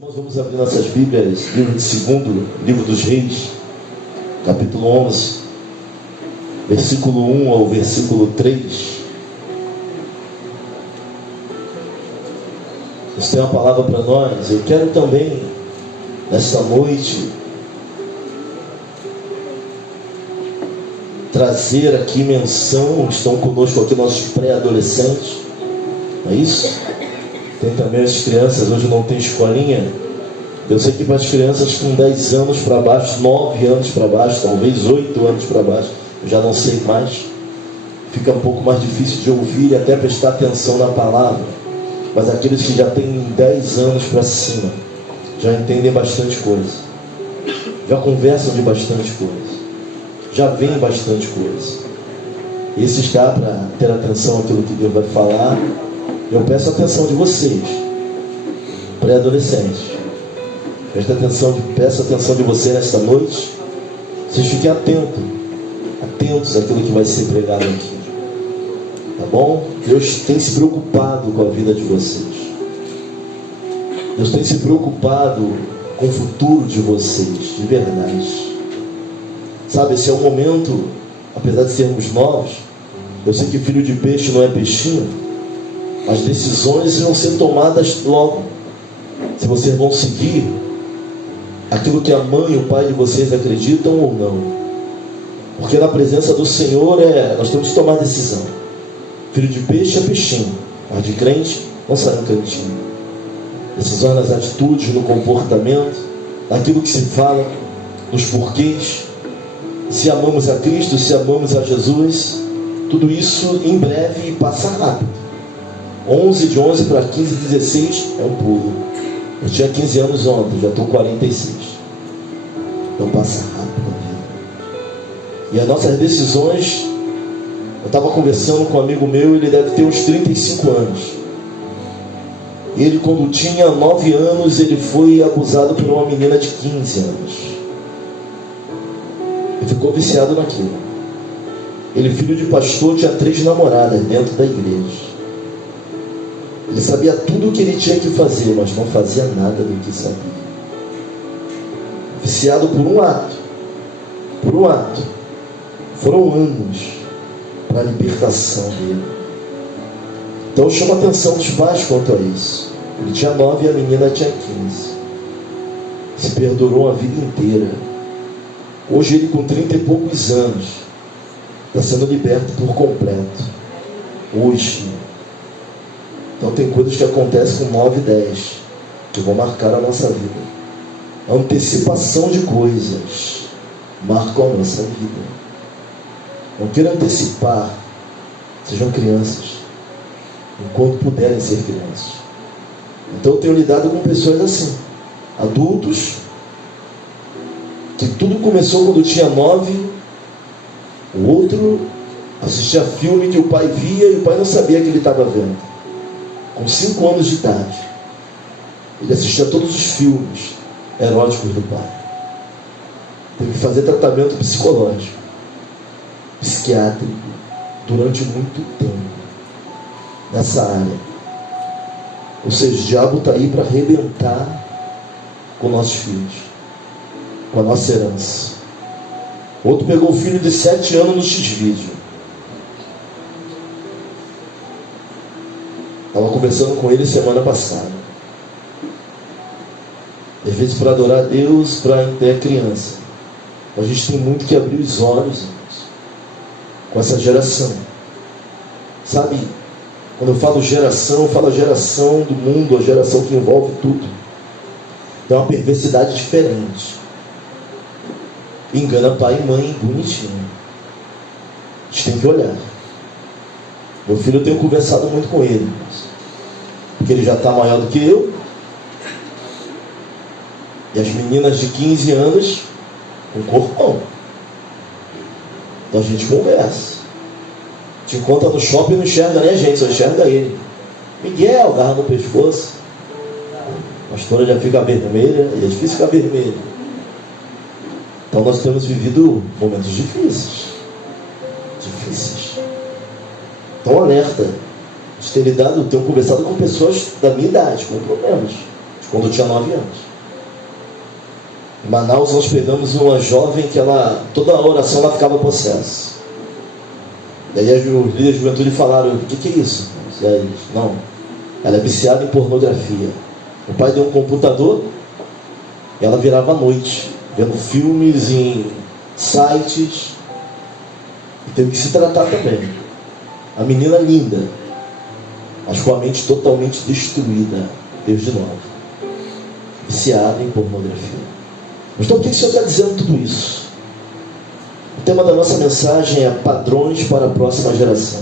Nós vamos abrir nossas Bíblias, livro de segundo, livro dos Reis, capítulo 11, versículo 1 ao versículo 3. Deus tem uma palavra para nós. Eu quero também, nesta noite, trazer aqui menção. Estão conosco aqui nossos pré-adolescentes, não é isso? Tem também as crianças, hoje não tem escolinha. Eu sei que para as crianças com 10 anos para baixo, 9 anos para baixo, talvez 8 anos para baixo, eu já não sei mais, fica um pouco mais difícil de ouvir e até prestar atenção na palavra. Mas aqueles que já têm 10 anos para cima, já entendem bastante coisa, já conversam de bastante coisa, já veem bastante coisa. Esses dá para ter atenção àquilo que Deus vai falar. Eu peço a atenção de vocês, pré-adolescentes. Peço a atenção de você nesta noite. Vocês fiquem atentos àquilo que vai ser pregado aqui. Tá bom? Deus tem se preocupado com a vida de vocês. Deus tem se preocupado com o futuro de vocês, de verdade. Sabe, esse é um momento, apesar de sermos novos, eu sei que filho de peixe não é peixinho. As decisões vão ser tomadas logo. Se vocês vão seguir aquilo que a mãe e o pai de vocês acreditam ou não. Porque na presença do Senhor nós temos que tomar decisão. Filho de peixe é peixinho, mas de crente não sai um cantinho. Decisões nas atitudes, no comportamento, naquilo que se fala, nos porquês. Se amamos a Cristo, se amamos a Jesus, tudo isso em breve passa rápido. 11, de 11 para 15, 16 é um pulo. Eu tinha 15 anos ontem, já estou 46. Então passa rápido a vida. E as nossas decisões, eu estava conversando com um amigo meu, ele deve ter uns 35 anos. Ele, quando tinha 9 anos, ele foi abusado por uma menina de 15 anos. E ficou viciado naquilo. Ele, filho de pastor, tinha 3 namoradas dentro da igreja. Ele sabia tudo o que ele tinha que fazer, mas não fazia nada do que sabia. Viciado por um ato. Foram anos para a libertação dele. Então chama a atenção dos pais quanto a isso. Ele tinha 9 e a menina tinha 15. Se perdurou a vida inteira. Hoje ele, com 30 e poucos anos, está sendo liberto por completo. Hoje. Então tem coisas que acontecem com 9 e 10 que vão marcar a nossa vida. A antecipação de coisas marcam a nossa vida. Não queiram antecipar. Sejam crianças, enquanto puderem ser crianças. Então eu tenho lidado com pessoas assim, adultos, que tudo começou quando tinha 9. O outro assistia filme que o pai via e o pai não sabia que ele estava vendo. Com 5 anos de idade, ele assistia a todos os filmes eróticos do pai. Teve que fazer tratamento psicológico, psiquiátrico, durante muito tempo, nessa área. Ou seja, o diabo está aí para arrebentar com nossos filhos, com a nossa herança. Outro pegou o filho de 7 anos no X-Vídeo. Estava conversando com ele semana passada. Às vezes, para adorar a Deus, para ter criança, a gente tem muito que abrir os olhos, irmãos, com essa geração. Sabe, quando eu falo geração, eu falo a geração do mundo, a geração que envolve tudo. Então é uma perversidade diferente. Engana pai e mãe bonitinho. A gente tem que olhar. Meu filho, eu tenho conversado muito com ele, porque ele já está maior do que eu. E as meninas de 15 anos com corpão. Então a gente conversa. Te encontra no shopping e não enxerga nem a gente, só enxerga ele. Miguel, garra no pescoço. A pastora já fica vermelha, e é difícil ficar vermelha. Então nós temos vivido momentos difíceis. Então alerta. Eu tenho conversado com pessoas da minha idade, com problemas, quando eu tinha 9 anos. Em Manaus nós pegamos uma jovem que ela, toda a oração ela ficava possessa. E aí os líderes de juventude falaram: o que é isso? E aí, não, ela é viciada em pornografia. O pai deu um computador e ela virava à noite, vendo filmes em sites, e teve que se tratar também. A menina linda, mas com a mente totalmente destruída, desde nova, viciada em pornografia. Então por que o Senhor está dizendo tudo isso? O tema da nossa mensagem é padrões para a próxima geração.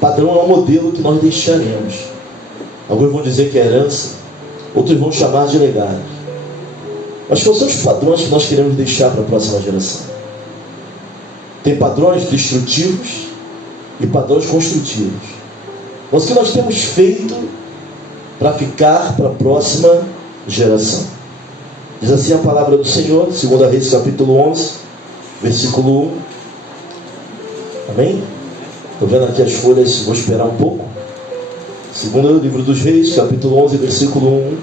Padrão é um modelo que nós deixaremos. Alguns vão dizer que é herança, outros vão chamar de legado. Mas quais são os padrões que nós queremos deixar para a próxima geração? Tem padrões destrutivos e padrões construtivos. Mas o que nós temos feito para ficar para a próxima geração? Diz assim a palavra do Senhor, 2 Reis capítulo 11, versículo 1. Amém? Estou vendo aqui as folhas, vou esperar um pouco. Segundo livro dos Reis, capítulo 11, versículo 1.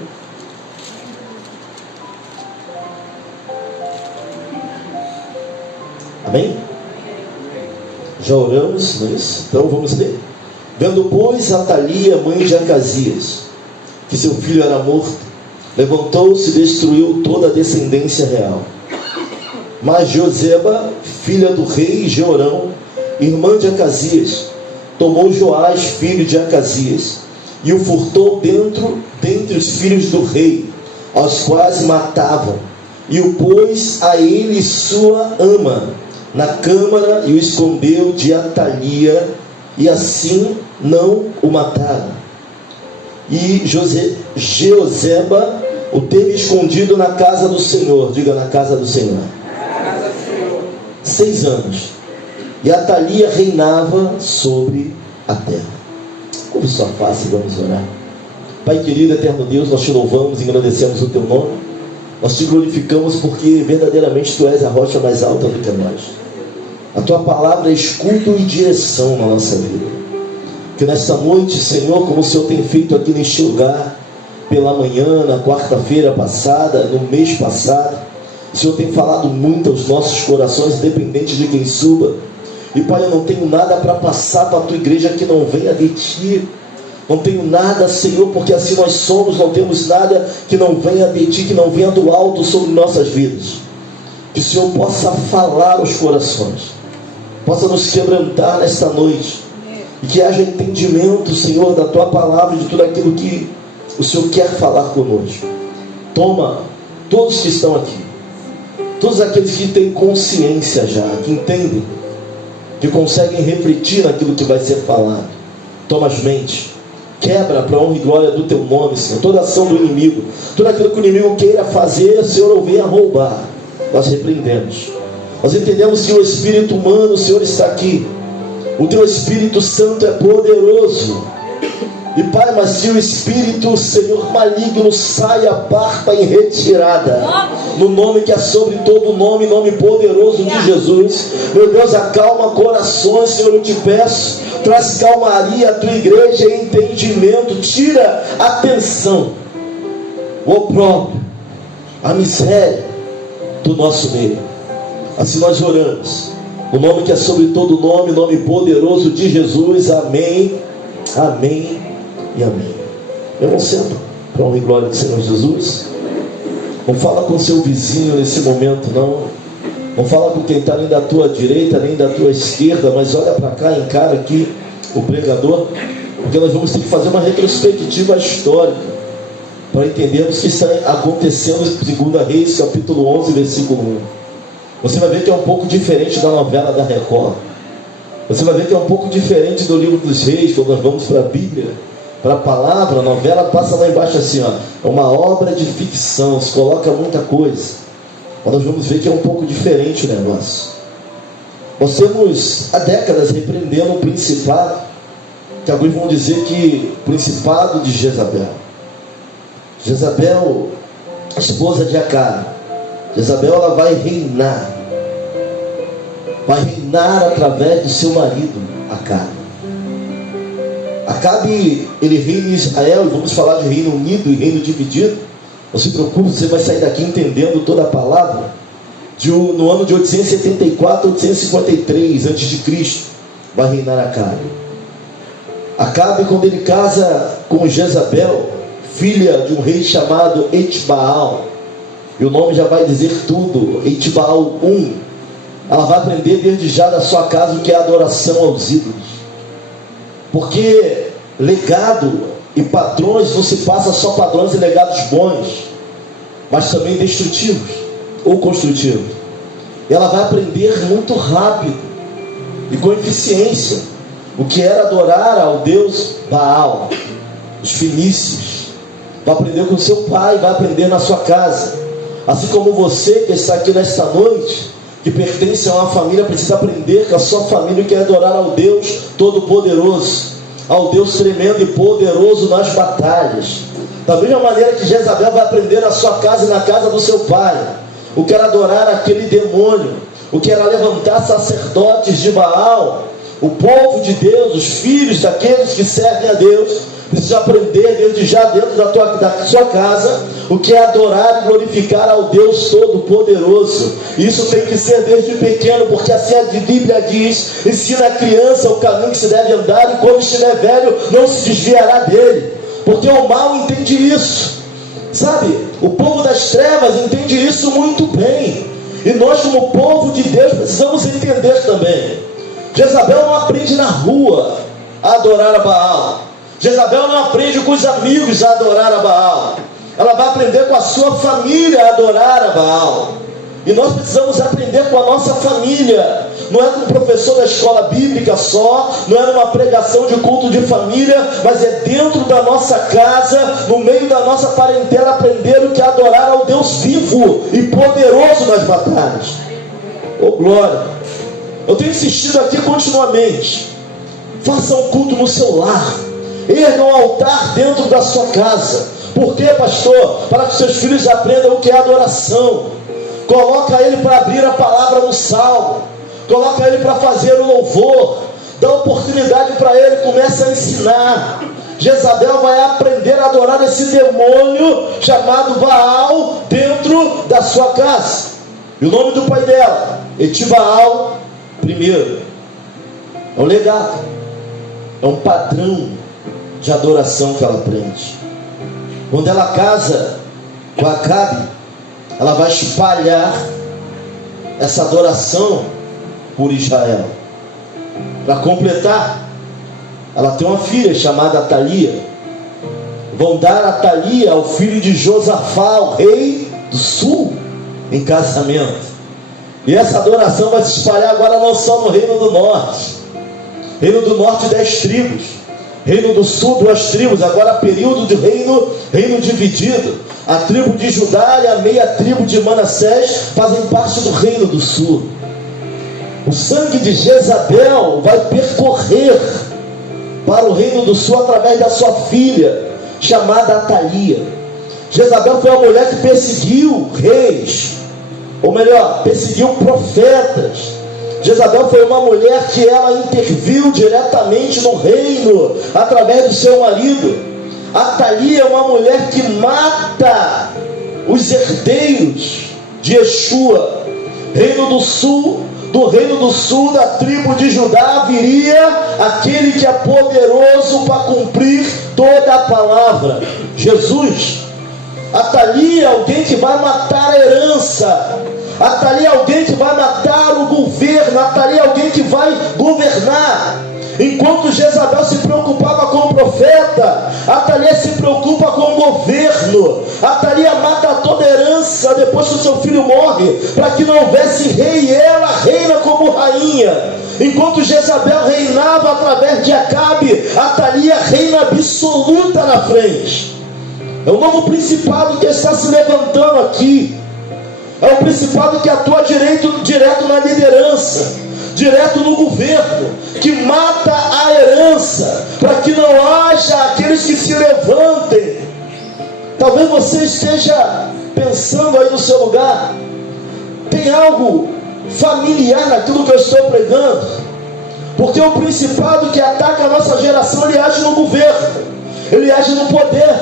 Amém? Já oramos, não é isso? Então vamos ler. Vendo, pois, Atalia, mãe de Acasias, que seu filho era morto, levantou-se e destruiu toda a descendência real. Mas Joseba, filha do rei Jeorão, irmã de Acasias, tomou Joás, filho de Acasias, e o furtou dentre os filhos do rei, aos quais matavam, e o pôs a ele sua ama na câmara, e o escondeu de Atalia, e assim não o mataram. E Joseba o teve escondido na casa do Senhor. Diga, na casa do Senhor. 6 anos. E Atalia reinava sobre a terra. Curva sua face e vamos orar. Pai querido, eterno Deus, nós te louvamos e engrandecemos o teu nome. Nós te glorificamos porque verdadeiramente tu és a rocha mais alta do que nós. A tua palavra é escudo e direção na nossa vida. Que nesta noite, Senhor, como o Senhor tem feito aqui neste lugar, pela manhã, na quarta-feira passada, no mês passado, o Senhor tem falado muito aos nossos corações, independente de quem suba. E Pai, eu não tenho nada para passar para a tua igreja que não venha de ti. Não tenho nada, Senhor, porque assim nós somos. Não temos nada que não venha de ti, que não venha do alto sobre nossas vidas. Que o Senhor possa falar aos corações, possa nos quebrantar nesta noite, e que haja entendimento, Senhor, da tua palavra e de tudo aquilo que o Senhor quer falar conosco. Toma todos que estão aqui, todos aqueles que têm consciência já, que entendem, que conseguem refletir naquilo que vai ser falado. Toma as mentes, quebra para a honra e glória do teu nome, Senhor, toda ação do inimigo, tudo aquilo que o inimigo queira fazer, Senhor, ou venha roubar, nós repreendemos. Nós entendemos que o Espírito humano, o Senhor, está aqui. O teu Espírito Santo é poderoso. E Pai, mas se o Espírito, Senhor, maligno saia, parta em retirada, no nome que é sobre todo nome, nome poderoso de Jesus. Meu Deus, acalma corações, Senhor, eu te peço. Traz calmaria à tua igreja e entendimento. Tira a tensão, o opróbrio, a miséria do nosso meio. Assim nós oramos, o nome que é sobre todo nome, nome poderoso de Jesus. Amém, amém e amém. Eu não sento para a honra e glória do Senhor Jesus. Não fala com seu vizinho nesse momento, não. Não fala com quem está nem da tua direita, nem da tua esquerda, mas olha para cá, encara aqui o pregador, porque nós vamos ter que fazer uma retrospectiva histórica para entendermos o que está acontecendo em 2 Reis, capítulo 11, versículo 1. Você vai ver que é um pouco diferente da novela da Record. Você vai ver que é um pouco diferente do livro dos reis. Quando nós vamos para a Bíblia, para a palavra, a novela passa lá embaixo assim, ó, é uma obra de ficção, se coloca muita coisa. Mas nós vamos ver que é um pouco diferente o negócio. Nós temos há décadas repreendendo o principado, que alguns vão dizer que o principado de Jezabel. Jezabel, esposa de Acabe. Jezabel, ela vai reinar através do seu marido, Acabe. Acabe, ele reina em Israel, e vamos falar de reino unido e reino dividido. Não se preocupe, você vai sair daqui entendendo toda a palavra. No ano de 874, 853 a.C., vai reinar Acabe. Acabe, quando ele casa com Jezabel, filha de um rei chamado Etbaal, e o nome já vai dizer tudo, Etbaal I, ela vai aprender desde já da sua casa o que é adoração aos ídolos. Porque legado e padrões não se passa só padrões e legados bons, mas também destrutivos ou construtivos. E ela vai aprender muito rápido e com eficiência o que era adorar ao Deus Baal, os fenícios. Vai aprender com seu pai, vai aprender na sua casa. Assim como você que está aqui nesta noite, que pertence a uma família, precisa aprender com a sua família que é adorar ao Deus Todo-Poderoso, ao Deus tremendo e poderoso nas batalhas. Da mesma maneira que Jezabel vai aprender na sua casa e na casa do seu pai o que era adorar aquele demônio, o que era levantar sacerdotes de Baal. O povo de Deus, os filhos daqueles que servem a Deus, precisa aprender desde já dentro da sua casa o que é adorar e glorificar ao Deus Todo-Poderoso. Isso tem que ser desde pequeno, porque assim a Bíblia diz: ensina a criança o caminho que se deve andar, e quando estiver velho não se desviará dele. Porque o mal entende isso, sabe? O povo das trevas entende isso muito bem, e nós, como povo de Deus, precisamos entender também. Jezabel não aprende na rua a adorar a Baal. Jezabel não aprende com os amigos a adorar a Baal. Ela vai aprender com a sua família a adorar a Baal. E nós precisamos aprender com a nossa família. Não é com o professor da escola bíblica só, não é numa pregação de culto de família, mas é dentro da nossa casa, no meio da nossa parentela, aprender o que é adorar ao Deus vivo e poderoso nas batalhas. Oh glória! Eu tenho insistido aqui continuamente: faça um culto no seu lar, erga um altar dentro da sua casa. Por quê, pastor? Para que seus filhos aprendam o que é adoração. Coloca ele para abrir a palavra no salmo, coloca ele para fazer o louvor, dá oportunidade para ele, começa a ensinar. Jezabel vai aprender a adorar esse demônio chamado Baal dentro da sua casa. E o nome do pai dela, Etbaal I. É um legado, é um padrão de adoração que ela aprende. Quando ela casa com Acabe, ela vai espalhar essa adoração por Israel. Para completar, ela tem uma filha chamada Atalia. Vão dar Atalia ao filho de Josafá, o rei do sul, em casamento. E essa adoração vai se espalhar agora não só no reino do norte. Reino do norte 10 tribos, reino do sul 2 tribos. Agora período de reino dividido. A tribo de Judá e a meia tribo de Manassés fazem parte do reino do sul. O sangue de Jezabel vai percorrer para o reino do sul através da sua filha, chamada Atalia. Jezabel foi uma mulher que perseguiu reis, ou melhor, perseguiu profetas. Jezabel foi uma mulher que ela interviu diretamente no reino através do seu marido. Atalia é uma mulher que mata os herdeiros de Yeshua. Do reino do sul, da tribo de Judá, viria aquele que é poderoso para cumprir toda a palavra, Jesus. Atalia é alguém que vai matar a herança. Atalia é alguém que vai matar o governo. Atalia é alguém que vai governar. Enquanto Jezabel se preocupava com o profeta, Atalia se preocupa com o governo. Atalia mata toda a herança depois que o seu filho morre, para que não houvesse rei, e ela reina como rainha. Enquanto Jezabel reinava através de Acabe, Atalia reina absoluta na frente. É um novo principado que está se levantando aqui. É um principado que atua direto na liderança, direto no governo, que mata a herança, para que não haja aqueles que se levantem. Talvez você esteja pensando aí no seu lugar: tem algo familiar naquilo que eu estou pregando? Porque o principado que ataca a nossa geração, ele age no ele age no poder,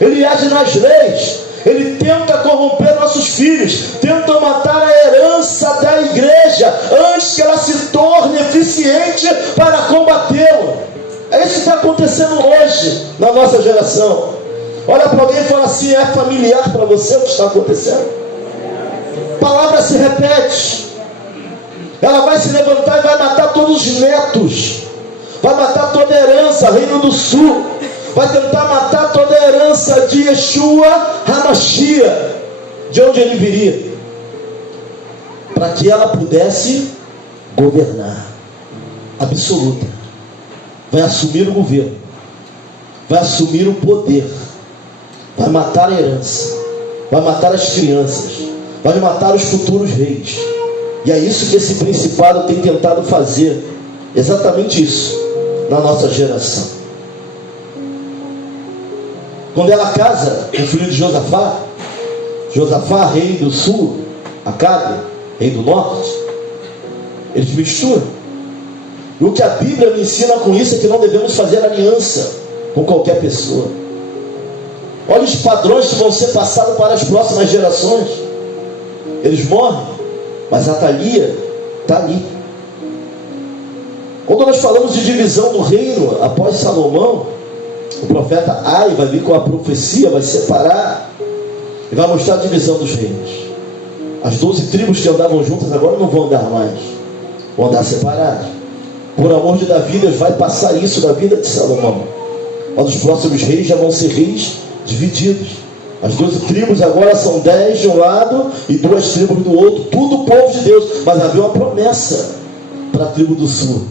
ele age nas leis, ele tenta corromper nossos filhos, tenta matar a herança da igreja antes que ela se torne eficiente para combatê-lo. É isso que está acontecendo hoje na nossa geração. Olha para alguém e fala assim: é familiar para você o que está acontecendo? A palavra se repete. Ela vai se levantar e vai matar todos os netos, vai matar toda a herança, Reino do Sul, vai tentar matar toda a herança de Yeshua HaMashiach, de onde ele viria, para que ela pudesse governar absoluta. Vai assumir o governo, vai assumir o poder, vai matar a herança, vai matar as crianças, vai matar os futuros reis. E é isso que esse principado tem tentado fazer, exatamente isso, na nossa geração. Quando ela casa com o filho de Josafá, rei do sul, Acabe, rei do norte, eles misturam. E o que a Bíblia me ensina com isso é que não devemos fazer aliança com qualquer pessoa. Olha os padrões que vão ser passados para as próximas gerações. Eles morrem, mas Atalia está ali. Quando nós falamos de divisão do reino após Salomão, o profeta Ai vai vir com a profecia, vai separar e vai mostrar a divisão dos reinos. As 12 tribos que andavam juntas agora não vão andar mais, vão andar separadas. Por amor de Davi, Deus vai passar isso da vida de Salomão. Mas os próximos reis já vão ser reis divididos. As 12 tribos agora são 10 de um lado e 2 tribos do outro, tudo o povo de Deus. Mas havia uma promessa para a tribo do sul,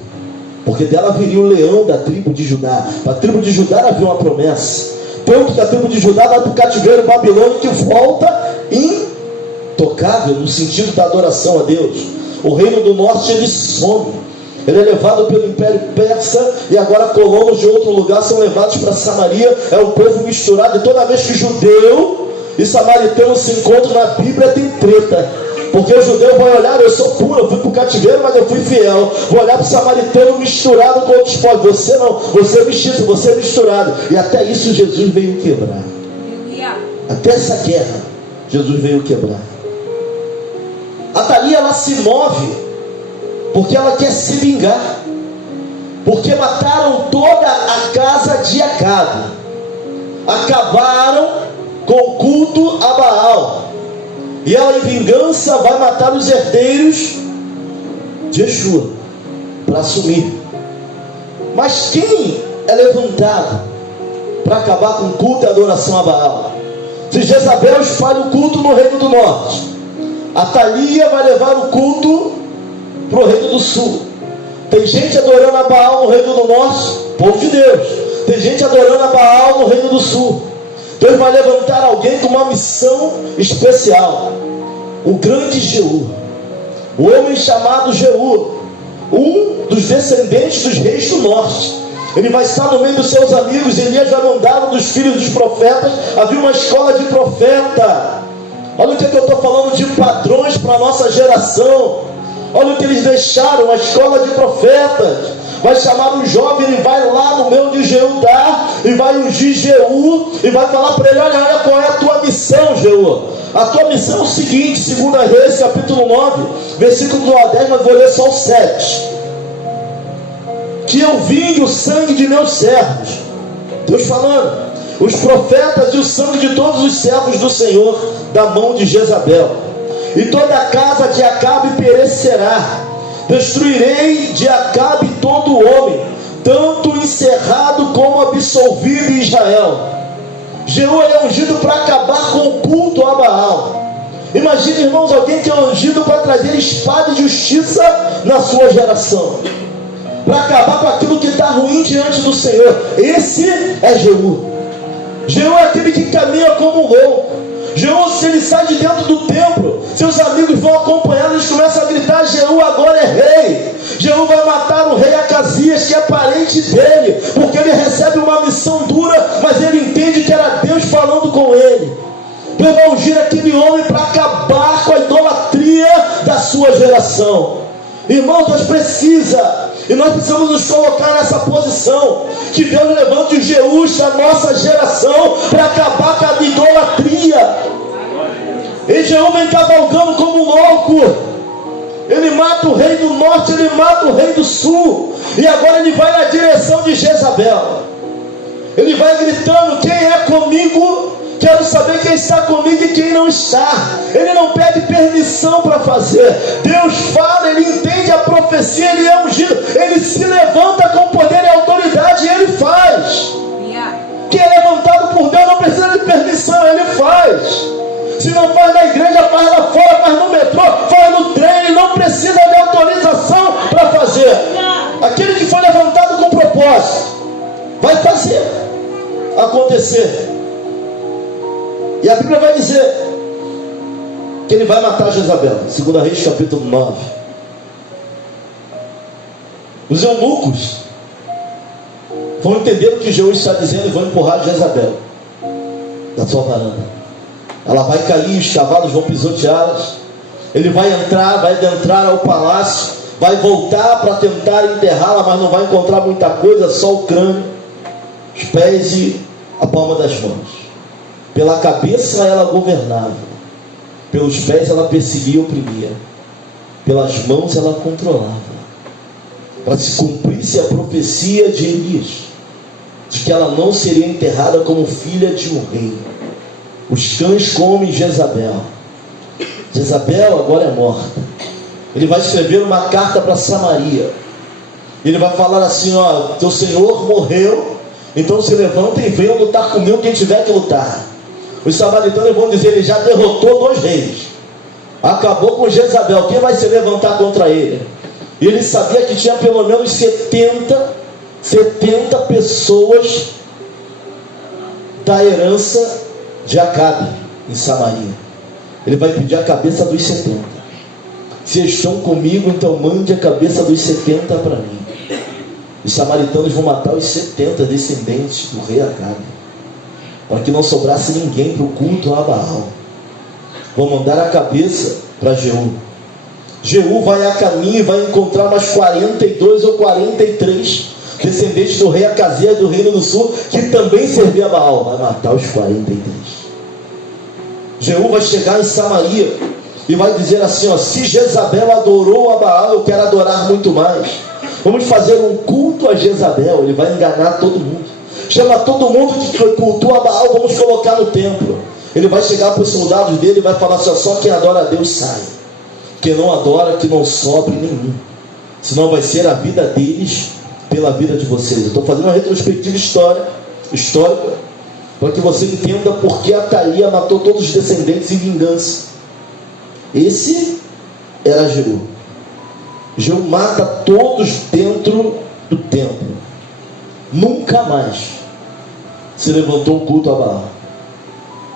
porque dela viria o leão da tribo de Judá. Para a tribo de Judá havia uma promessa, tanto que a tribo de Judá vai para o cativeiro babilônico, que volta intocável no sentido da adoração a Deus. O reino do norte ele some, ele é levado pelo Império Persa, e agora colonos de outro lugar são levados para Samaria. É um povo misturado, e toda vez que judeu e samaritano se encontram na Bíblia tem treta, porque o judeu vai olhar: eu sou puro, eu fui para o cativeiro, mas eu fui fiel. Vou olhar para o samaritano misturado com outros povos. Você não, você é mestiço, você é misturado. E até isso Jesus veio quebrar. Até essa guerra Jesus veio quebrar. Atalia, ela se move porque ela quer se vingar, porque mataram toda a casa de Acabe, acabaram com o culto a Baal, e ela, em vingança, vai matar os herdeiros de Yeshua para assumir. Mas quem é levantado para acabar com o culto e a adoração a Baal? Se Jezabel espalha o culto no reino do norte, Atalia vai levar o culto para o reino do sul. Tem gente adorando a Baal no reino do norte, povo de Deus. Tem gente adorando a Baal no reino do sul. Deus vai levantar alguém com uma missão especial. O grande Jeú, o homem chamado Jeú, um dos descendentes dos reis do norte. Ele vai estar no meio dos seus amigos. Elias já mandava dos filhos dos profetas. Havia uma escola de profeta. Olha o que eu estou falando de padrões para a nossa geração. Olha o que eles deixaram, uma escola de profetas. Vai chamar um jovem, ele vai lá no meio de Jeú e vai ungir Jeú e vai falar para ele: olha qual é a tua missão, Jeú. A tua missão é o seguinte, 2 Reis, capítulo 9, versículo 1 a 10, mas vou ler só o 7. Que eu vingue o sangue de meus servos. Deus falando, os profetas, e o sangue de todos os servos do Senhor da mão de Jezabel. E toda a casa de Acabe perecerá. Destruirei de Acabe todo homem, tanto encerrado como absolvido em Israel. Jeú é ungido para acabar com o culto a Baal. Imagine, irmãos, alguém que é ungido para trazer espada e justiça na sua geração, para acabar com aquilo que está ruim diante do Senhor. Esse é Jeú. Jeú é aquele que caminha como um louco. Jeú, se ele sai de dentro do templo, seus amigos vão acompanhando, eles começam a gritar: Jeú agora é rei. Jeú vai matar o rei Acasias, que é parente dele, porque ele recebe uma missão dura, mas ele entende que era Deus falando com ele. Deus vai ungir aquele homem para acabar com a idolatria da sua geração. Irmãos, nós precisamos E nós precisamos nos colocar nessa posição, que Deus levante os Jehus da nossa geração para acabar com a idolatria. E Jeú vem cavalgando como um louco. Ele mata o rei do norte, ele mata o rei do sul. E agora ele vai na direção de Jezabel. Ele vai gritando: quem é comigo? Quero saber quem está comigo e quem não está. Ele não pede permissão para fazer. Deus fala, ele entende a profecia, ele é ungido. Ele se levanta com poder e autoridade e ele faz. Quem é levantado por Deus não precisa de permissão, ele faz. Se não faz na igreja, faz lá fora, faz no metrô, faz no trem, ele não precisa de autorização para fazer. Aquele que foi levantado com propósito vai fazer acontecer. E a Bíblia vai dizer que ele vai matar Jezabel. 2 Reis capítulo 9. Os eunucos vão entender o que Jeú está dizendo e vão empurrar Jezabel da sua varanda. Ela vai cair, os cavalos vão pisoteá-las. Ele vai adentrar ao palácio, vai voltar para tentar enterrá-la, mas não vai encontrar muita coisa, só o crânio, os pés e a palma das mãos. Pela cabeça ela governava, pelos pés ela perseguia e oprimia, pelas mãos ela controlava, para se cumprisse a profecia de Elias, de que ela não seria enterrada como filha de um rei. Os cães comem Jezabel. Jezabel agora é morta. Ele vai escrever uma carta para Samaria. Ele vai falar assim: ó, teu senhor morreu, então se levantem e venham lutar comigo quem tiver que lutar. Os samaritanos vão dizer: ele já derrotou 2 reis, acabou com Jezabel, quem vai se levantar contra ele? E ele sabia que tinha pelo menos 70 pessoas da herança de Acabe em Samaria. Ele vai pedir a cabeça dos 70. Se estão comigo, então mande a cabeça dos 70 para mim. Os samaritanos vão matar os 70 descendentes do rei Acabe, para que não sobrasse ninguém para o culto a Baal. Vão mandar a cabeça para Jeú. Jeú vai a caminho e vai encontrar mais 42 ou 43 descendentes do rei Acazias do reino do sul, que também servia a Baal. Vai matar os 43. Jeú vai chegar em Samaria e vai dizer assim: ó, se Jezabel adorou a Baal, eu quero adorar muito mais. Vamos fazer um culto a Jezabel. Ele vai enganar todo mundo. Chama todo mundo que cultua a Baal, vamos colocar no templo. Ele vai chegar para os soldados dele e vai falar assim: ó, só quem adora a Deus sai. Quem não adora, que não sobre nenhum. Senão vai ser a vida deles pela vida de vocês. Eu estou fazendo uma retrospectiva histórica, para que você entenda por que Atalia matou todos os descendentes em vingança. Esse era Jeú. Jeú mata todos dentro do templo. Nunca mais se levantou o culto a Baal.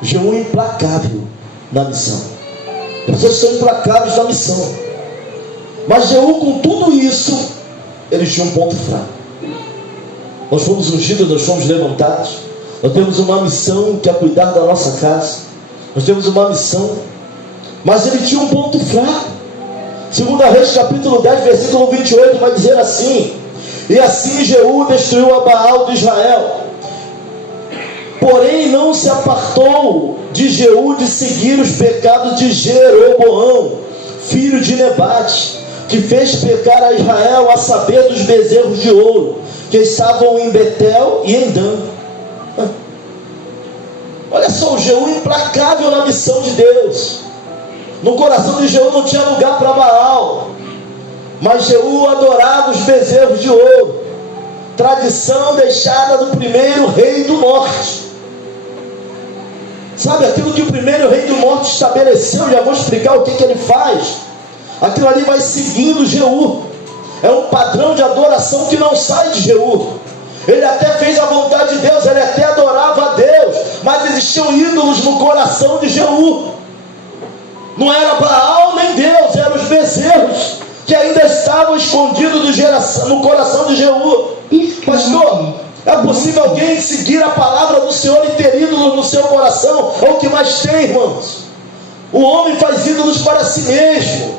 Jeú é implacável na missão. As pessoas são implacáveis na missão. Mas Jeú, com tudo isso, ele tinha um ponto fraco. Nós fomos ungidos, nós fomos levantados. Nós temos uma missão que é cuidar da nossa casa. Nós temos uma missão. Mas ele tinha um ponto fraco. 2 Reis capítulo 10, versículo 28 vai dizer assim: e assim Jeú destruiu a Baal de Israel. Porém não se apartou de Jeú de seguir os pecados de Jeroboão, filho de Nebate, que fez pecar a Israel, a saber, dos bezerros de ouro que estavam em Betel e em Dan. Olha só, o Jeú implacável na missão de Deus. No coração de Jeú não tinha lugar para Baal, mas Jeú adorava os bezerros de ouro, tradição deixada do primeiro rei do norte. Sabe, aquilo que o primeiro rei do norte estabeleceu, já vou explicar o que ele faz. Aquilo ali vai seguindo Jeú. É um padrão de adoração que não sai de Jeú. Ele até fez a vontade de Deus, ele até adorava a Deus, mas existiam ídolos no coração de Jeú. Não era Baal nem Deus, eram os bezerros que ainda estavam escondidos no coração de Jeú. Pastor, é possível alguém seguir a palavra do Senhor e ter ídolos no seu coração? É o que mais tem, irmãos. O homem faz ídolos para si mesmo.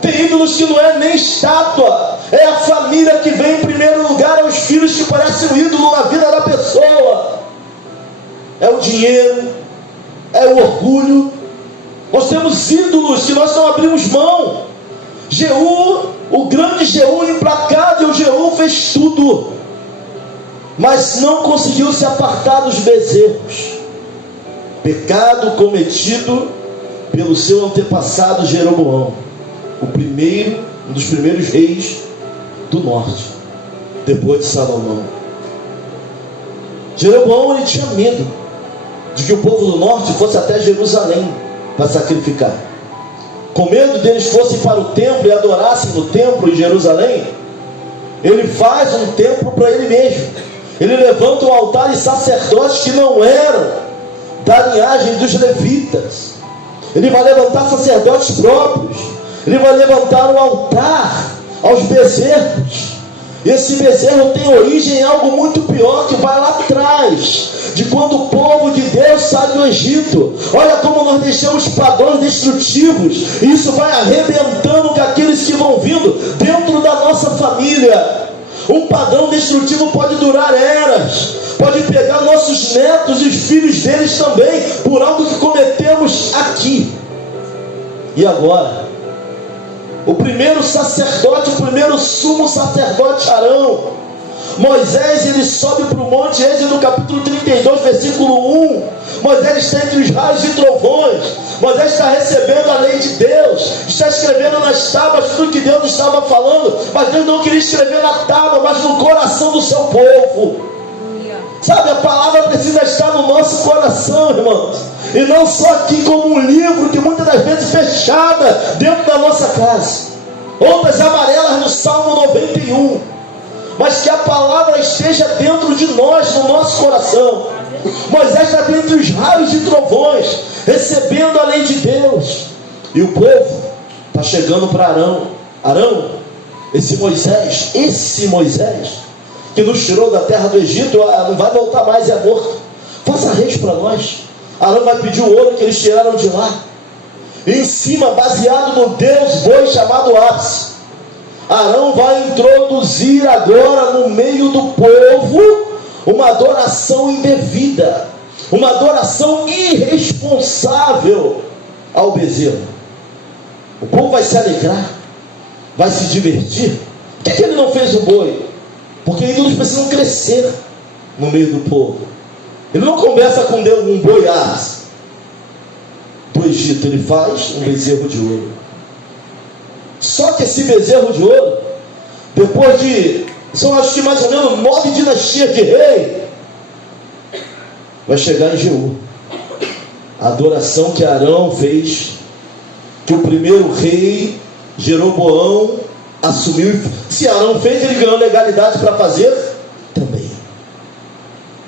Tem ídolos que não é nem estátua, É a família que vem em primeiro lugar, é os filhos que parecem um ídolo na vida da pessoa. É o dinheiro, é o orgulho. Nós temos ídolos que nós não abrimos mão. Jeú, o grande Jeú, implacável Jeú, fez tudo, mas não conseguiu se apartar dos bezerros. Pecado cometido pelo seu antepassado Jeroboão, um dos primeiros reis do norte, depois de Salomão. Jeroboão, ele tinha medo de que o povo do norte fosse até Jerusalém para sacrificar. Com medo deles fossem para o templo e adorassem no templo em Jerusalém, ele faz um templo para ele mesmo. Ele levanta um altar e sacerdotes que não eram da linhagem dos levitas. Ele vai levantar sacerdotes próprios. Ele vai levantar um altar aos bezerros. Esse bezerro tem origem em algo muito pior, que vai lá atrás, de quando o povo de Deus sai do Egito. Olha como nós deixamos padrões destrutivos, e isso vai arrebentando com aqueles que vão vindo dentro da nossa família. Um padrão destrutivo pode durar eras, pode pegar nossos netos e os filhos deles também, por algo que cometemos aqui. E agora, o primeiro sacerdote, o primeiro sumo sacerdote Arão, Moisés, ele sobe para o monte, Êxodo capítulo 32, versículo 1. Moisés está entre os raios e trovões. Moisés está recebendo a lei de Deus, está escrevendo nas tábuas tudo que Deus estava falando, mas Deus não queria escrever na tábua, mas no coração do seu povo. Sabe, a palavra precisa estar no nosso coração, irmãos, e não só aqui como um livro que muitas das vezes fechada dentro da nossa casa, outras amarelas no Salmo 91, mas que a palavra esteja dentro de nós, no nosso coração. Moisés está dentro dos raios e trovões, recebendo a lei de Deus, e o povo está chegando para Arão. Arão, esse Moisés que nos tirou da terra do Egito, não vai voltar mais, é morto. Faça reis para nós. Arão vai pedir o ouro que eles tiraram de lá. E em cima, baseado no Deus boi chamado Ápice, Arão vai introduzir agora no meio do povo uma adoração indevida, uma adoração irresponsável ao bezerro. O povo vai se alegrar, vai se divertir. Por que ele não fez o boi? Porque ídolos precisam crescer no meio do povo. Ele não conversa com Deus um boi Ápice do Egito, ele faz um bezerro de ouro. Só que esse bezerro de ouro, depois de, são acho que mais ou menos 9 dinastias de rei, vai chegar em Jeú. A adoração que Arão fez, que o primeiro rei Jeroboão assumiu. Se Arão fez, ele ganhou legalidade para fazer também.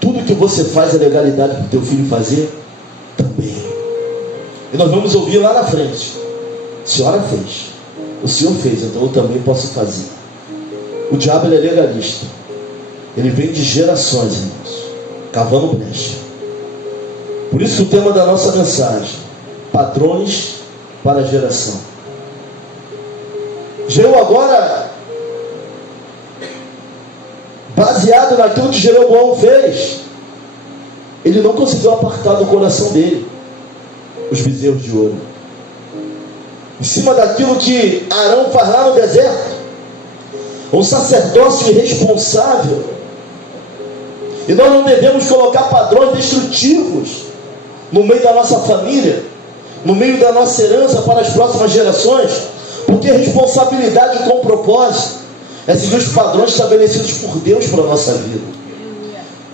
Tudo que você faz é legalidade para o teu filho fazer também. E nós vamos ouvir lá na frente: a senhora fez, o senhor fez, então eu também posso fazer. O diabo, ele é legalista. Ele vem de gerações, irmãos, cavando brecha. Por isso o tema da nossa mensagem: padrões para a geração. Jeú agora, baseado naquilo que Jeroboão fez, ele não conseguiu apartar do coração dele os bezerros de ouro. Em cima daquilo que Arão faz lá no deserto, um sacerdócio irresponsável. E nós não devemos colocar padrões destrutivos no meio da nossa família, no meio da nossa herança para as próximas gerações, porque responsabilidade com propósito é seguir os padrões estabelecidos por Deus para a nossa vida.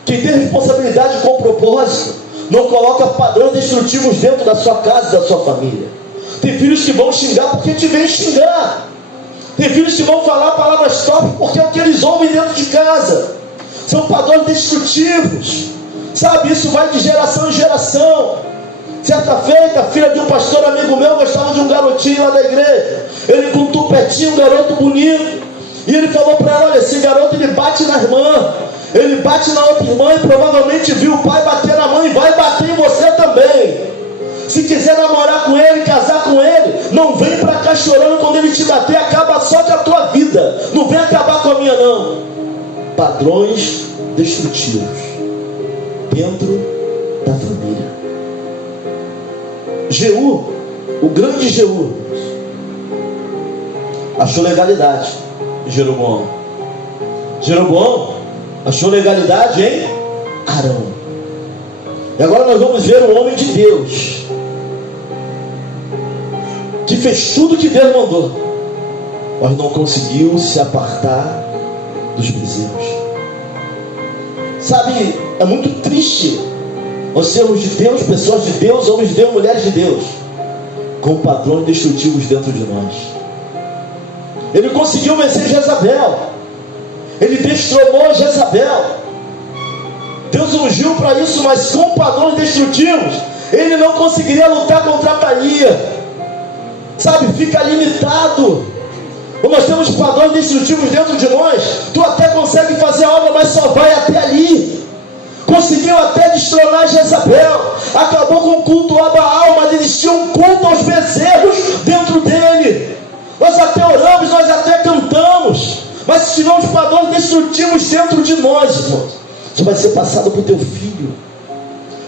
Quem tem responsabilidade com propósito não coloca padrões destrutivos dentro da sua casa e da sua família. Tem filhos que vão xingar porque te vêm xingar. Tem filhos que vão falar palavras top porque é o que eles ouvem dentro de casa. São padrões destrutivos. Sabe, isso vai de geração em geração. Certa feita, a filha de um pastor amigo meu gostava de um garotinho lá da igreja. Ele com um tupetinho, um garoto bonito. E ele falou para ela: olha, esse garoto ele bate na irmã, ele bate na outra irmã, e provavelmente viu o pai bater na mãe, vai bater em você também. Se quiser namorar com ele, casar com ele, não vem para cá chorando quando ele te bater, acaba só com a tua vida. Não vem acabar com a minha, não. Padrões destrutivos dentro da família. Jeú, o grande Jeú, achou legalidade em Jeroboão. Jeroboão achou legalidade em Arão. E agora nós vamos ver um homem de Deus que fez tudo que Deus mandou, mas não conseguiu se apartar dos bezerros. Sabe, é muito triste nós sermos de Deus, pessoas de Deus, homens de Deus, mulheres de Deus, com padrões destrutivos dentro de nós. Ele conseguiu vencer Jezabel, ele destronou Jezabel, Deus ungiu para isso, mas com padrões destrutivos ele não conseguiria lutar contra a Atalia. Sabe, fica limitado. Quando nós temos padrões destrutivos dentro de nós, tu até consegue fazer a obra, mas só vai até ali. Conseguiu até destronar Jezabel, acabou com o culto a Baal, mas existia um culto aos bezerros dentro dele. Nós até oramos, nós até cantamos, mas se tivermos padrões destrutivos dentro de nós, irmãos, isso vai ser passado para o teu filho.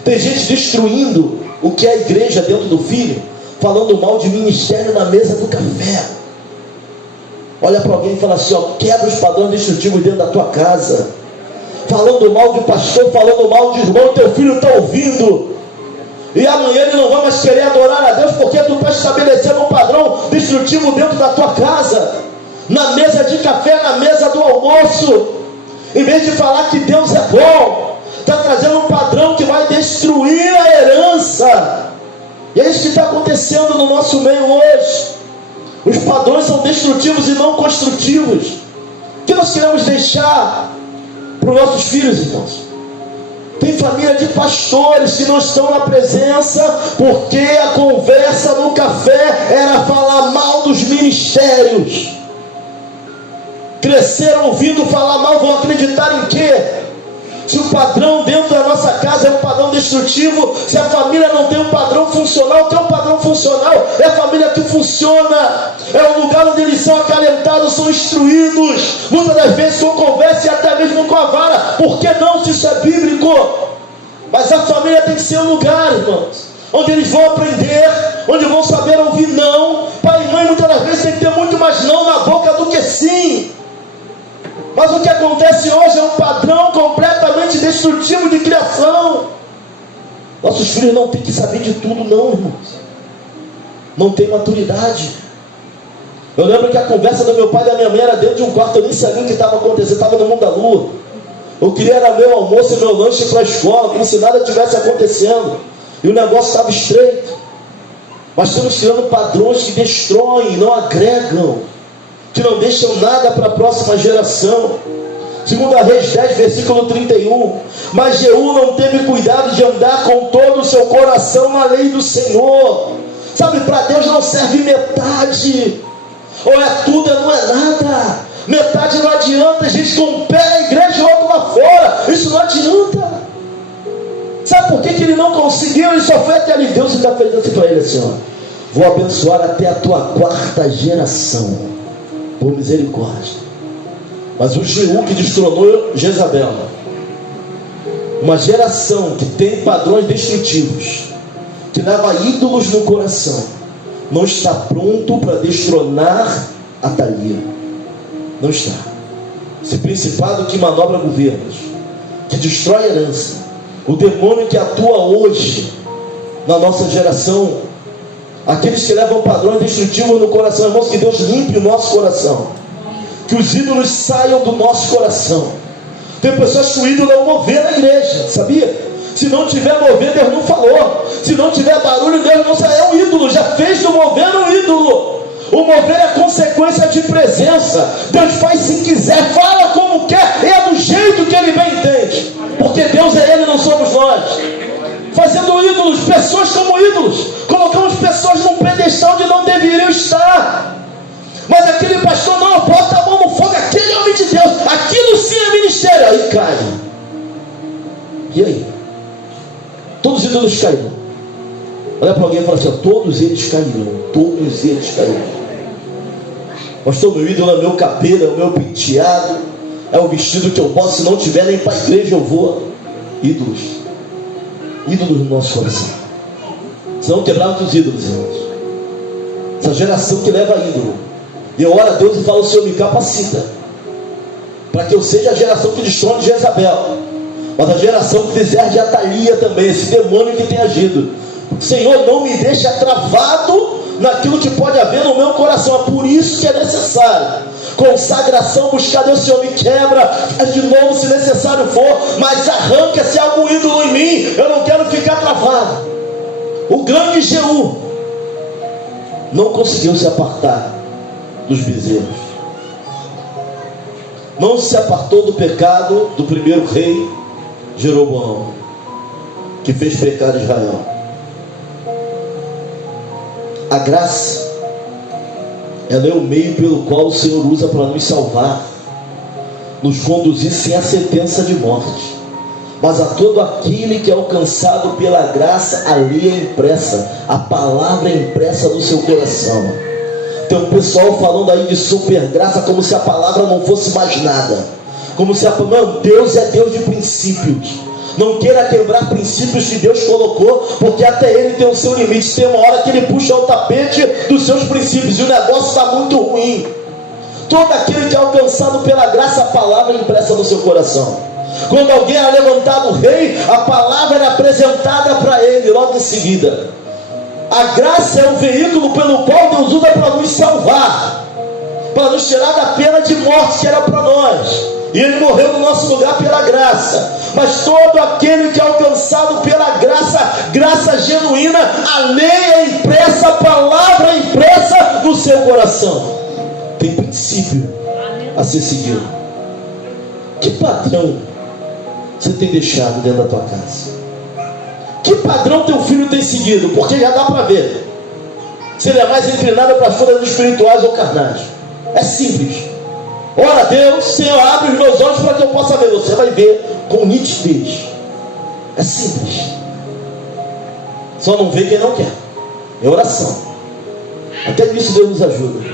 Tem gente destruindo o que é a igreja dentro do filho, falando mal de ministério na mesa do café. Olha para alguém e fala assim, ó, quebra os padrões destrutivos dentro da tua casa. Falando mal de pastor, falando mal de irmão, teu filho está ouvindo. E amanhã ele não vai mais querer adorar a Deus, porque tu está estabelecendo um padrão destrutivo dentro da tua casa. Na mesa de café, na mesa do almoço. Em vez de falar que Deus é bom, está trazendo um padrão que vai destruir a herança. E é isso que está acontecendo no nosso meio hoje. Os padrões são destrutivos e não construtivos. O que nós queremos deixar para os nossos filhos, irmãos? Tem família de pastores que não estão na presença porque a conversa no café era falar mal dos ministérios. Cresceram ouvindo falar mal, vão acreditar em quê? Se o padrão dentro da nossa casa é um padrão destrutivo, se a família não tem um padrão funcional, tem um padrão funcional, é a família que funciona, é o lugar onde eles são acalentados, são instruídos, muitas das vezes com conversa e até mesmo com a vara. Por que não, se isso é bíblico? Mas a família tem que ser um lugar, irmãos, onde eles vão aprender, onde vão saber ouvir não. Pai e mãe muitas das vezes tem que ter muito mais não na boca do que sim. Mas o que acontece hoje é um padrão completamente destrutivo de criação. Nossos filhos não têm que saber de tudo, não, irmãos. Não tem maturidade. Eu lembro que a conversa do meu pai e da minha mãe era dentro de um quarto. Eu nem sabia o que estava acontecendo, estava no mundo da lua. Eu queria era meu almoço e meu lanche para a escola, como se nada tivesse acontecendo. E o negócio estava estreito. Mas estamos criando padrões que destroem, não agregam, que não deixam nada para a próxima geração. 2 Reis 10, versículo 31. Mas Jeú não teve cuidado de andar com todo o seu coração na lei do Senhor. Sabe, para Deus não serve metade. Ou é tudo ou não é nada. Metade não adianta. Gente com um pé na igreja e outro lá fora. Isso não adianta. Sabe por que ele não conseguiu? Ele só foi até ali. Deus ainda fez assim para ele assim, ó: vou abençoar até a tua 4ª geração, por misericórdia. Mas o Jeú que destronou Jezabel, uma geração que tem padrões destrutivos, que leva ídolos no coração, não está pronto para destronar Atalia. Não está. Esse principado que manobra governos, que destrói herança, o demônio que atua hoje na nossa geração, aqueles que levam padrões destrutivos no coração, irmãos, que Deus limpe o nosso coração, que os ídolos saiam do nosso coração. Tem pessoas que o ídolo é o mover na igreja, sabia? Se não tiver mover, Deus não falou. Se não tiver barulho, Deus não saiu. É o ídolo, já fez do mover um ídolo. O mover é consequência de presença. Deus faz se quiser, fala como quer, é do jeito que Ele bem entende, porque Deus é Ele, não somos nós. Fazendo ídolos, pessoas como ídolos, colocamos pessoas num pedestal onde não deveriam estar. Mas aquele pastor, não, bota a mão no fogo, aquele homem de Deus, aquilo sim é ministério. Aí cai. E aí? Todos os ídolos caíram. Olha para alguém e fala assim: todos eles cairão, todos eles cairão. Pastor, meu ídolo é meu cabelo, é o meu penteado, é o vestido que eu posso. Se não tiver nem para a igreja eu vou. Ídolos no nosso coração. Senão quebramos os ídolos, irmãos. Essa geração que leva ídolo. E eu oro a Deus e falo: Senhor, me capacita, para que eu seja a geração que destrone Jezabel, mas a geração que fizer de Atalia também, esse demônio que tem agido. Senhor, não me deixa travado naquilo que pode haver no meu coração. É por isso que é necessário consagração, buscar Deus. Senhor, me quebra, faz de novo se necessário for, mas arranca-se algum ídolo em mim. Eu não quero ficar travado. O grande Jeú não conseguiu se apartar dos bezerros, não se apartou do pecado do primeiro rei Jeroboão, que fez pecar Israel. A graça, ela é o meio pelo qual o Senhor usa para nos salvar, nos conduzir sem a sentença de morte. Mas a todo aquele que é alcançado pela graça, a lei é impressa, a palavra é impressa no seu coração. Tem um pessoal falando aí de super graça, como se a palavra não fosse mais nada, como se não, Deus é Deus de princípios. Não queira quebrar princípios que Deus colocou, porque até Ele tem o seu limite. Tem uma hora que Ele puxa o tapete dos seus princípios e o negócio está muito ruim. Todo aquele que é alcançado pela graça, a palavra é impressa no seu coração. Quando alguém é levantado rei, a palavra era apresentada para ele logo em seguida. A graça é o veículo pelo qual Deus usa para nos salvar, para nos tirar da pena de morte que era para nós. E Ele morreu no nosso lugar pela graça. Mas todo aquele que é alcançado pela graça, graça genuína, a lei é impressa, a palavra é impressa no seu coração. Tem princípio a ser seguido. Que padrão você tem deixado dentro da tua casa? Que padrão teu filho tem seguido? Porque já dá para ver se ele é mais inclinado para as coisas espirituais ou carnais. É simples. Ora a Deus: Senhor, abre os meus olhos para que eu possa ver. Você vai ver com nitidez. É simples. Só não vê quem não quer. É oração. Até nisso Deus nos ajuda.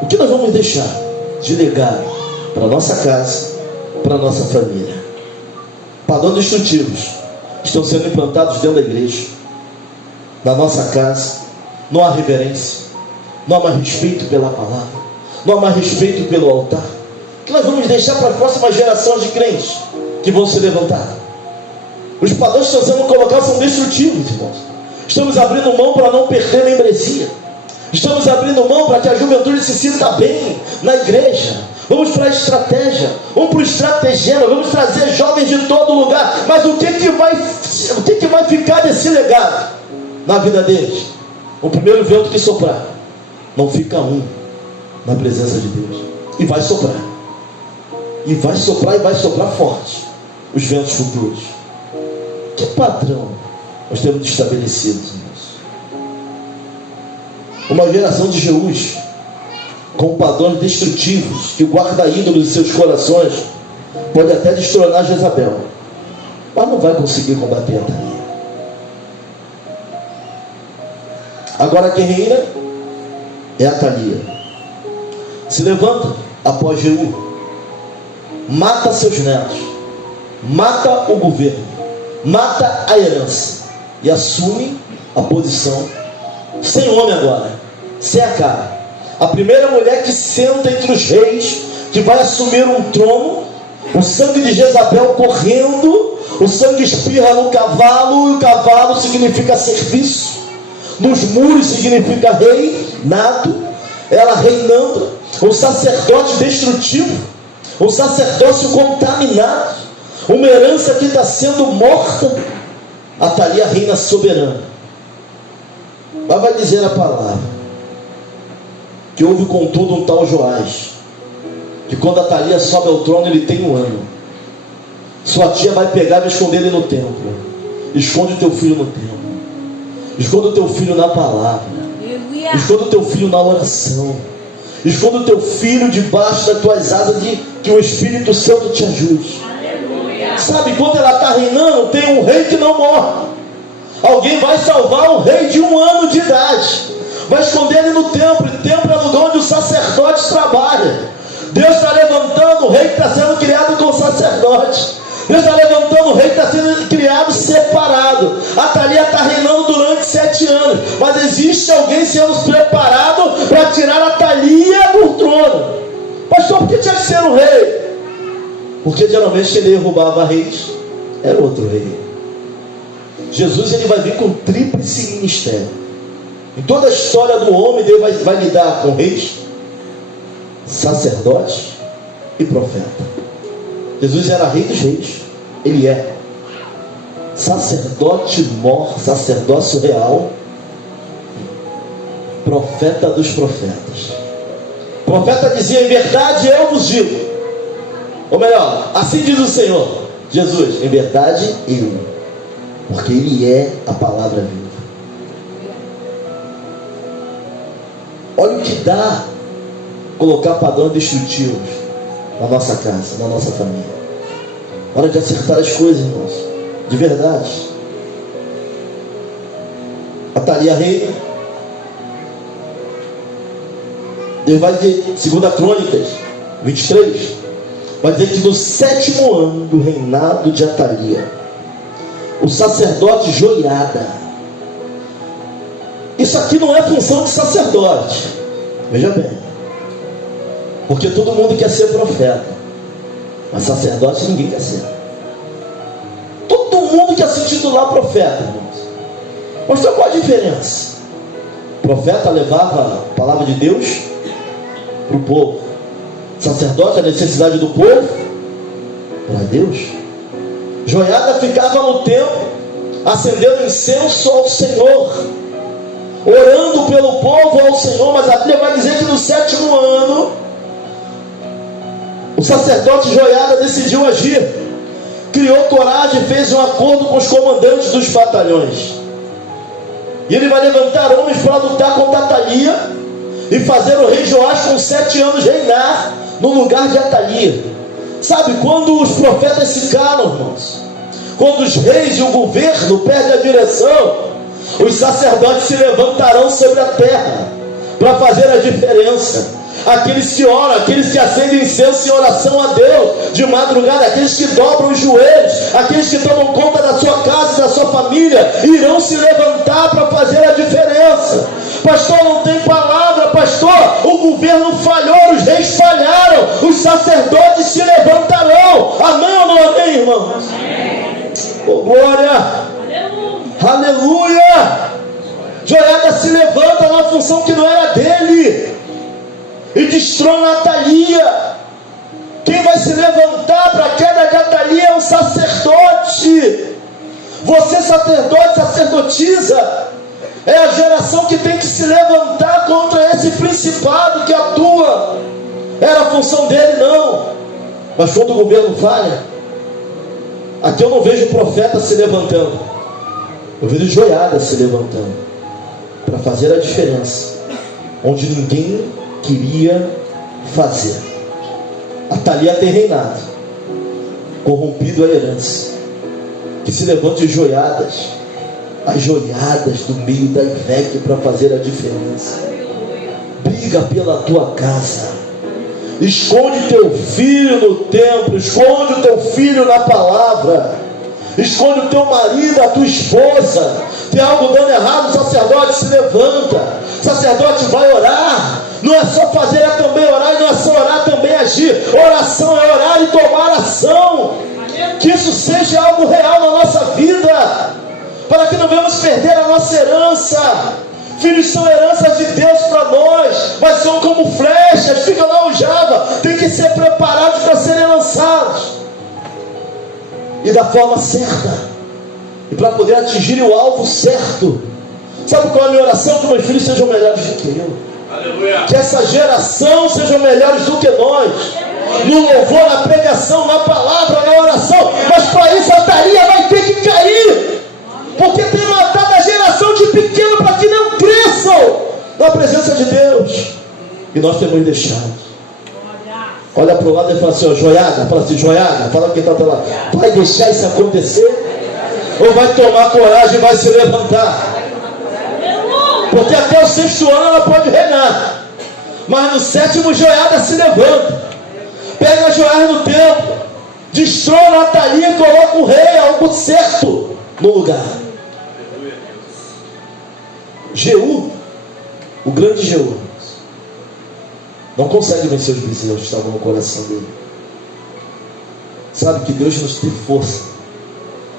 O que nós vamos deixar de legado para a nossa casa, para a nossa família? Padrões destrutivos estão sendo implantados dentro da igreja, na nossa casa. Não há reverência, não há mais respeito pela palavra, não há mais respeito pelo altar. O que nós vamos deixar para as próximas gerações de crentes que vão se levantar? Os padrões que estão sendo colocados são destrutivos, irmãos. Estamos abrindo mão para não perder a membresia. Estamos abrindo mão para que a juventude se sinta bem na igreja. Vamos para a estratégia, vamos para o estrategema, vamos trazer jovens de todo lugar. Mas o que vai ficar desse legado na vida deles? O primeiro vento que soprar, não fica um na presença de Deus. E vai soprar. E vai soprar, e vai soprar forte os ventos futuros. Que padrão nós temos estabelecido, irmãos? Uma geração de Jeús com padrões destrutivos, que guarda ídolos em seus corações, pode até destronar Jezabel, mas não vai conseguir combater Atalia. Agora quem reina é Atalia. Se levanta após Jeú, mata seus netos, mata o governo, mata a herança e assume a posição sem homem agora, sem a cara. A primeira mulher que senta entre os reis, que vai assumir um trono, o sangue de Jezabel correndo, o sangue espirra no cavalo, e o cavalo significa serviço, nos muros significa reinado, ela reinando, um sacerdote destrutivo, um sacerdócio contaminado, uma herança que está sendo morta. Atalia reina soberana. Mas vai dizer a palavra que houve contudo um tal Joás, que quando Atalia sobe ao trono, ele tem 1 ano. Sua tia vai pegar e vai esconder ele no templo. Esconde o teu filho no templo, esconde o teu filho na palavra, esconde o teu filho na oração, esconde o teu filho debaixo das tuas asas, de que o Espírito Santo te ajude. Sabe, quando ela está reinando, tem um rei que não morre. Alguém vai salvar um rei de 1 ano de idade, vai esconder ele no templo, e templo é o lugar onde o sacerdote trabalha. Deus está levantando o rei que está sendo criado com o sacerdote. Deus está levantando o rei que está sendo criado separado. Atalia está reinando durante 7 anos, mas existe alguém sendo preparado para tirar Atalia do trono. Pastor, por que tinha que ser um rei? Porque geralmente quem derrubava reis era outro rei. Jesus, ele vai vir com tríplice ministério. Em toda a história do homem, Deus vai lidar com reis, sacerdote e profeta. Jesus era rei dos reis. Ele é sacerdote mor, sacerdócio real, profeta dos profetas. O profeta dizia: em verdade eu vos digo, ou melhor, assim diz o Senhor Jesus, em verdade eu, porque Ele é a palavra viva. Olha o que dá colocar padrões destrutivos na nossa casa, na nossa família. Hora de acertar as coisas, irmãos, de verdade. Atalia reina. Deus vai dizer, 2 Crônicas 23, vai dizer que no 7º ano do reinado de Atalia, o sacerdote Joiada. Isso aqui não é função de sacerdote, veja bem, porque todo mundo quer ser profeta, mas sacerdote ninguém quer ser. Todo mundo quer se titular profeta, irmãos. Mas qual a diferença? O profeta levava a palavra de Deus para o povo, sacerdote a necessidade do povo para Deus. Joiada ficava no templo acendendo incenso ao Senhor, orando pelo povo ao Senhor. Mas a Bíblia vai dizer que no 7º ano o sacerdote Joiada decidiu agir, criou coragem e fez um acordo com os comandantes dos batalhões. E ele vai levantar homens para lutar contra Atalia e fazer o rei Joás com 7 anos reinar no lugar de Atalia. Sabe, quando os profetas se calam, irmãos, quando os reis e o governo perdem a direção, os sacerdotes se levantarão sobre a terra para fazer a diferença. Aqueles que oram, aqueles que acendem incenso em oração a Deus de madrugada, aqueles que dobram os joelhos, aqueles que tomam conta da sua casa e da sua família, irão se levantar para fazer a diferença. Pastor, não tem palavra. Pastor, o governo falhou, os reis falharam, os sacerdotes se levantarão. Amém ou não amém, irmãos? Oh, glória! Aleluia! Joiada se levanta na função que não era dele e destrona Atalia. Quem vai se levantar para a queda de Atalia é um sacerdote. Você, sacerdote, sacerdotisa, é a geração que tem que se levantar contra esse principado que atua. Era a função dele, não. Mas quando o governo falha, aqui eu não vejo profeta se levantando, eu vejo Joiada se levantando para fazer a diferença onde ninguém queria fazer. Atalia tem reinado, corrompido a herança. Que se levante joiadas, as joiadas do meio da IVEC para fazer a diferença. Briga pela tua casa, esconde teu filho no templo, esconde o teu filho na palavra, esconde o teu marido, a tua esposa. Tem algo dando errado, o sacerdote se levanta, o sacerdote vai orar. Não é só fazer, é também orar, e não é só orar, também agir. Oração é orar e tomar ação. Que isso seja algo real na nossa vida, para que não venhamos perder a nossa herança. Filhos são heranças de Deus para nós, mas são como flechas, ficam na aljava, tem que ser preparados para serem lançados, e da forma certa, e para poder atingir o alvo certo. Sabe qual é a minha oração? Que meus filhos sejam melhores do que eu. Aleluia. Que essa geração sejam melhores do que nós, no louvor, na pregação, na palavra, na oração. Mas para isso a Atalia vai ter que cair, porque tem matado a geração de pequeno para que não cresçam na presença de Deus, e nós temos deixado. Olha para o lado e fala assim: ó, joiada, fala assim, joiada, fala quem está lá, vai deixar isso acontecer? Ou vai tomar coragem e vai se levantar? Porque até o 6º ano ela pode reinar, mas no 7º joiada se levanta, pega a joiada no templo, destrona a Atalia e coloca o rei, algo certo, no lugar. Jeú, o grande Jeú, não consegue vencer os bezerros que estavam no coração dele. Sabe que Deus nos dê força.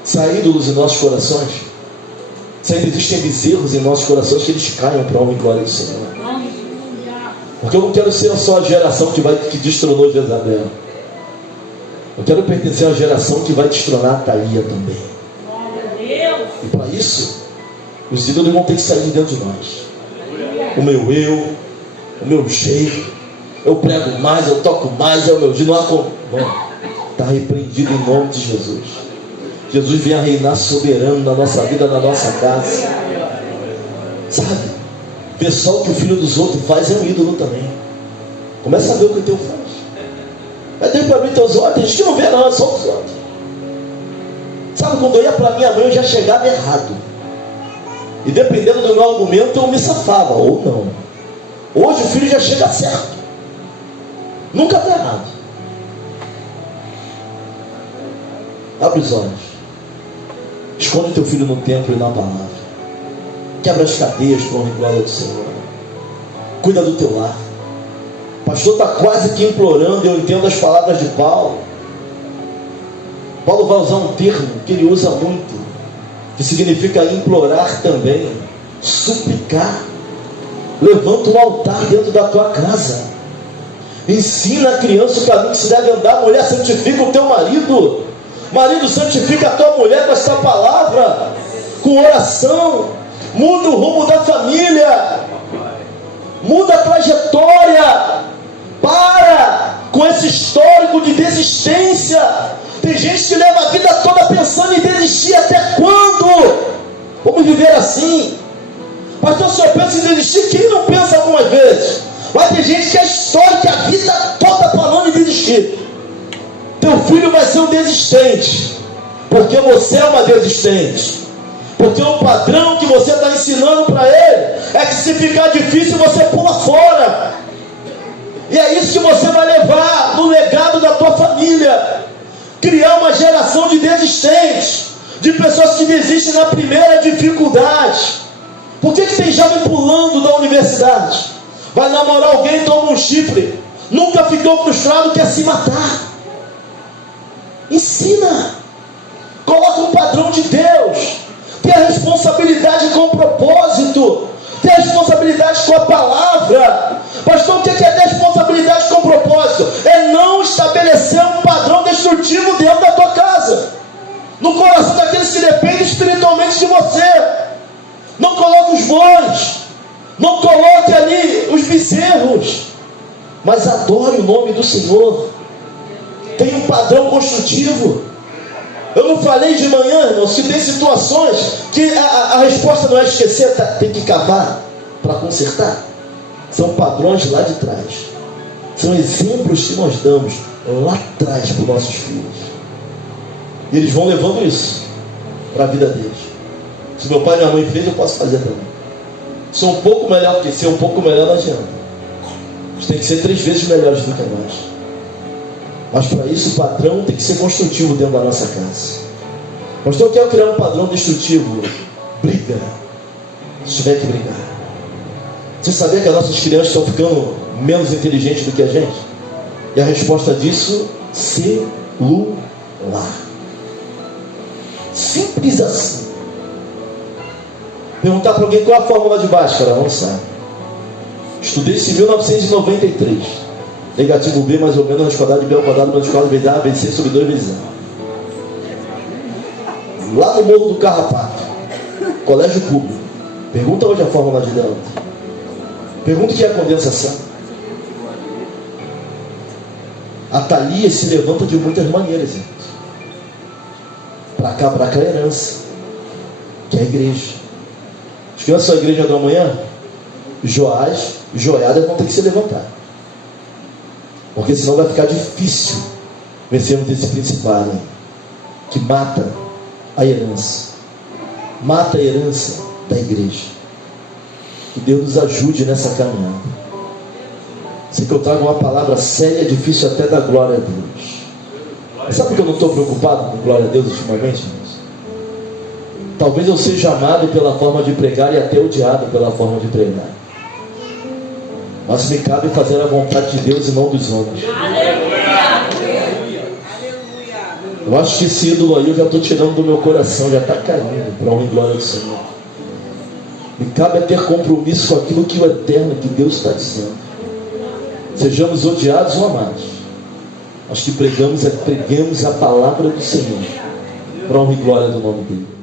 Se há ídolos em nossos corações, se ainda existem bezerros em nossos corações, que eles caiam para a honra e glória do Senhor. Porque eu não quero ser só a geração que destronou Jezabel. Eu quero pertencer à geração que vai destronar a Thalia também. E para isso, os ídolos vão ter que sair de dentro de nós. O meu eu, o meu jeito, eu prego mais, eu toco mais, é o meu jeito. Não, está repreendido em nome de Jesus. Jesus vem a reinar soberano na nossa vida, na nossa casa. Sabe? Ver só o que o filho dos outros faz é um ídolo também. Começa a ver o que o teu faz. Mas tem para mim teus olhos, tem gente que não vê não, é só os outros. Sabe, quando eu ia para minha mãe eu já chegava errado. E dependendo do meu argumento eu me safava, ou não. Hoje o filho já chega certo. Nunca está errado. Abre os olhos. Esconde teu filho no templo e na palavra. Quebra as cadeias para honra e glória do Senhor. Cuida do teu lar. O pastor está quase que implorando. Eu entendo as palavras de Paulo. Paulo vai usar um termo que ele usa muito, que significa implorar também, suplicar. Levanta um altar dentro da tua casa. Ensina a criança o caminho que se deve andar. Mulher, santifica o teu marido. Marido, santifica a tua mulher com esta palavra, com oração. Muda o rumo da família, muda a trajetória. Para com esse histórico de desistência. Tem gente que leva a vida toda pensando em desistir. Até quando vamos viver assim? Pastor, se eu penso em desistir, quem não pensa algumas vezes? Mas tem gente que é histórica, a vida toda falando em desistir. Teu filho vai ser um desistente, porque você é uma desistente. Porque o padrão que você está ensinando para ele é que se ficar difícil você pula fora. E é isso que você vai levar no legado da tua família. Criar uma geração de desistentes, de pessoas que desistem na primeira dificuldade. Por que tem jovem pulando da universidade? Vai namorar alguém, toma um chifre, nunca ficou frustrado, quer se matar. Ensina, coloca um padrão de Deus, tem a responsabilidade com o propósito, tem a responsabilidade com a palavra. Pastor, o que é ter responsabilidade com o propósito? É não estabelecer um padrão destrutivo dentro da tua casa, no coração daqueles que dependem espiritualmente de você. Não coloque os bois, não coloque ali os bezerros, mas adore o nome do Senhor. Tem um padrão construtivo. Eu não falei de manhã, irmãos, que tem situações que a resposta não é esquecer, tem que cavar para consertar. São padrões lá de trás. São exemplos que nós damos lá atrás para os nossos filhos. E eles vão levando isso para a vida deles. Se meu pai e minha mãe fez, eu posso fazer também. Sou um pouco melhor, porque ser um pouco melhor não adianta. A gente tem que ser 3 vezes melhores do que nós. Mas para isso o padrão tem que ser construtivo dentro da nossa casa. Pastor, eu quero criar um padrão destrutivo. Briga, se tiver que brigar. Você sabia que as nossas crianças estão ficando menos inteligentes do que a gente? E a resposta disso, celular. Simples assim. Perguntar para alguém qual é a fórmula de Bhaskara, não sabe. Estudei isso em 1993. Negativo B mais ou menos raiz quadrada de B ao quadrado menos quadrado vezes A vezes C sobre 2 vezes A. Lá no Morro do Carrapato, colégio público. Pergunta hoje a fórmula de delta. Pergunta o que é a condensação. A Thalia se levanta de muitas maneiras, gente. Para cá é herança, que é a igreja. As crianças são a igreja do amanhã. Joás, joiadas vão ter que se levantar, porque senão vai ficar difícil vencermos esse principado que mata a herança. Mata a herança da igreja. Que Deus nos ajude nessa caminhada. Sei que eu trago uma palavra séria, difícil até da glória a Deus. Mas sabe por que eu não estou preocupado com glória a Deus ultimamente, irmãos? Talvez eu seja amado pela forma de pregar e até odiado pela forma de pregar. Mas me cabe fazer a vontade de Deus e não dos homens. Eu acho que esse ídolo aí eu já estou tirando do meu coração, já está caindo para a honra e glória do Senhor. Me cabe ter compromisso com aquilo que o eterno, que Deus está dizendo. Sejamos odiados ou amados, mas que preguemos a palavra do Senhor, para a honra e glória do nome dele.